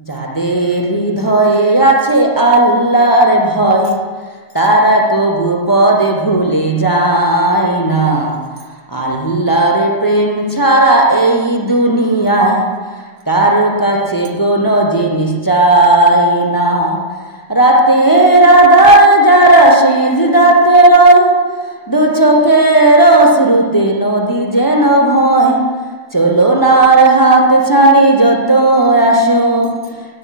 যাদের হৃদয়ে আছে আল্লাহর ভয়, তারা কবু পদে ভুলে যায় না। আল্লাহর প্রেম ছাড়া এই দুনিয়ায় কারো কাছে কোনো জিনিস চাই না। রাতের আধার যারা সিজদাতে রয়, দু চোখের অশ্রুতে নদী যেন ভয়। চলো নার হাত ছানি যত আসো,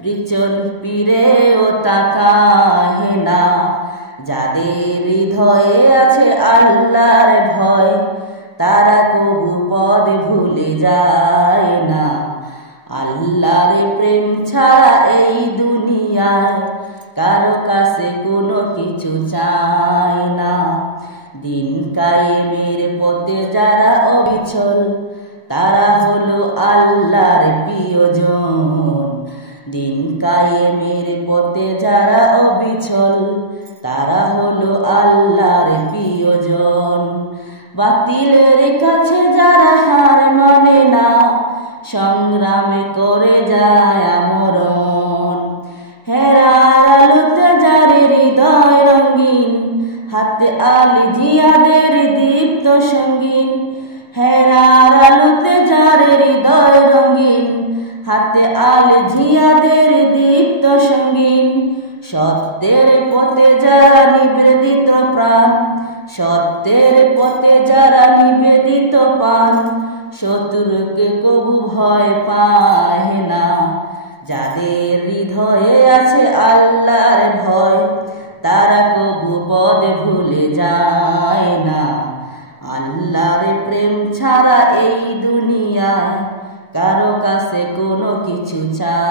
পিছন ফিরেও তাকায় না। যাদের হৃদয়ে আছে আল্লাহর ভয়, তারা কবু পদ ভুলে যায় না। আল্লাহর প্রেম ছাড়া এই দুনিয়ায় কারো কাছে কোনো কিছু চায় না। দিন কায়েমের পথে যারা অবিচল, তারা হলো আল্লাহর প্রিয়জন। দিন কায়েমের পথে যারা অবিচল, তারা হলো আল্লাহর প্রিয়জন। বাতিলের কাছে যারা হার মানে না, সংগ্রামে করে যায় আমরণ। হেরার আলোতে যার হৃদয় রঙিন, হাতে আলী জিয়াদের দীপ্ত সঙ্গীন। হেরার আলোতে যার হৃদয় রঙিন, হাতে আলী জিয়াদের দীপ্ত সঙ্গীন। সত্যের পথে যারা নিবেদিত প্রাণ, সত্যের পথে যারা নিবেদিত প্রাণ, শত্রুকে কবু ভয় পায় না। যাদের হৃদয়ে আছে আল্লাহর ভয়, তারা কবু পদ ভুলে যায় না। আল্লাহর প্রেম ছাড়া এই দুনিয়ায় কারো কাছে কোনো কিছু চায়